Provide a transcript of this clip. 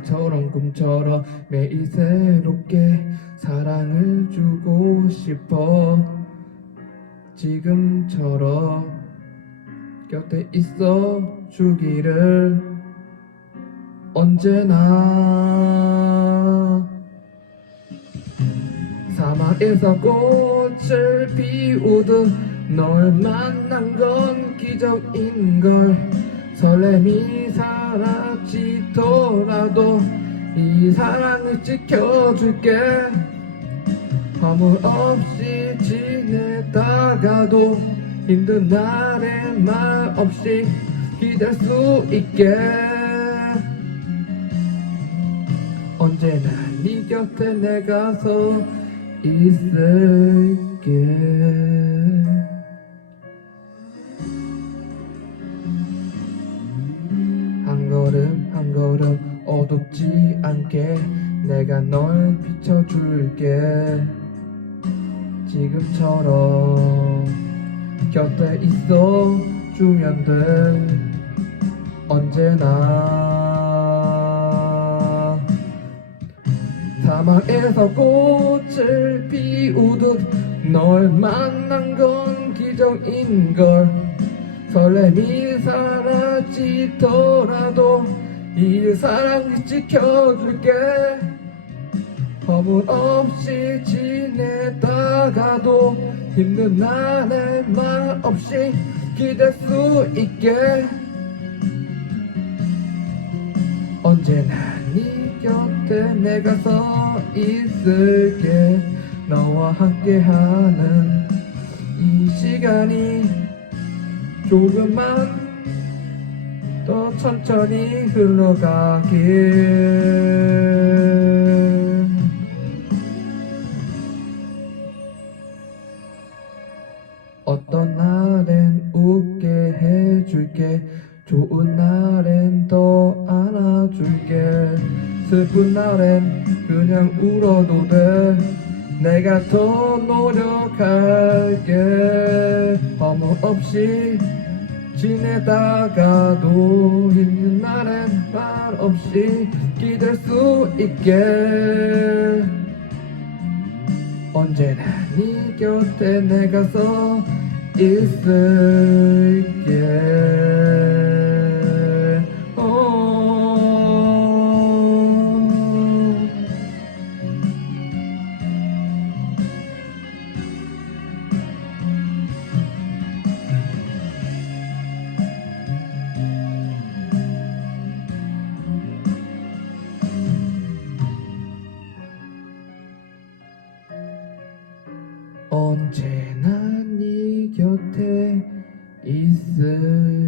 음악처럼 꿈처럼 매일 새롭게 사랑을 주고 싶어. 지금처럼 곁에 있어 주기를 언제나 사막에서 꽃을 피우듯 널 만난 건 기적인걸. 설렘이 사라 지더라도 이 사랑을 지켜줄게. 허물 없이 지내다가도 힘든 날에 말 없이 기댈 수 있게. 언제나 네 곁에 내가 서 있을게 걸음 한 걸음 어둡지 않게 내가 널 비춰줄게. 지금처럼 곁에 있어 주면 돼. 언제나 사막에서 꽃을 피우듯 널 만난 건 기적인걸 설렘이 사라지더라도 이 사랑을 지켜줄게. 허물 없이 지내다가도 힘든 날에 말 없이 기댈 수 있게. 언제나 네 곁에 내가 서 있을게. 너와 함께하는 이 시간이 조금만 더 천천히 흘러가길. 어떤 날엔 웃게 해줄게. 좋은 날엔 더 안아줄게. 슬픈 날엔 그냥 울어도 돼. 내가 더 노력할게. 허물 없이 지내다가도 힘든 날엔 말 없이 기댈 수 있게. 언제나 네 곁에 내가 서 있을게 언제나 네 곁에 있을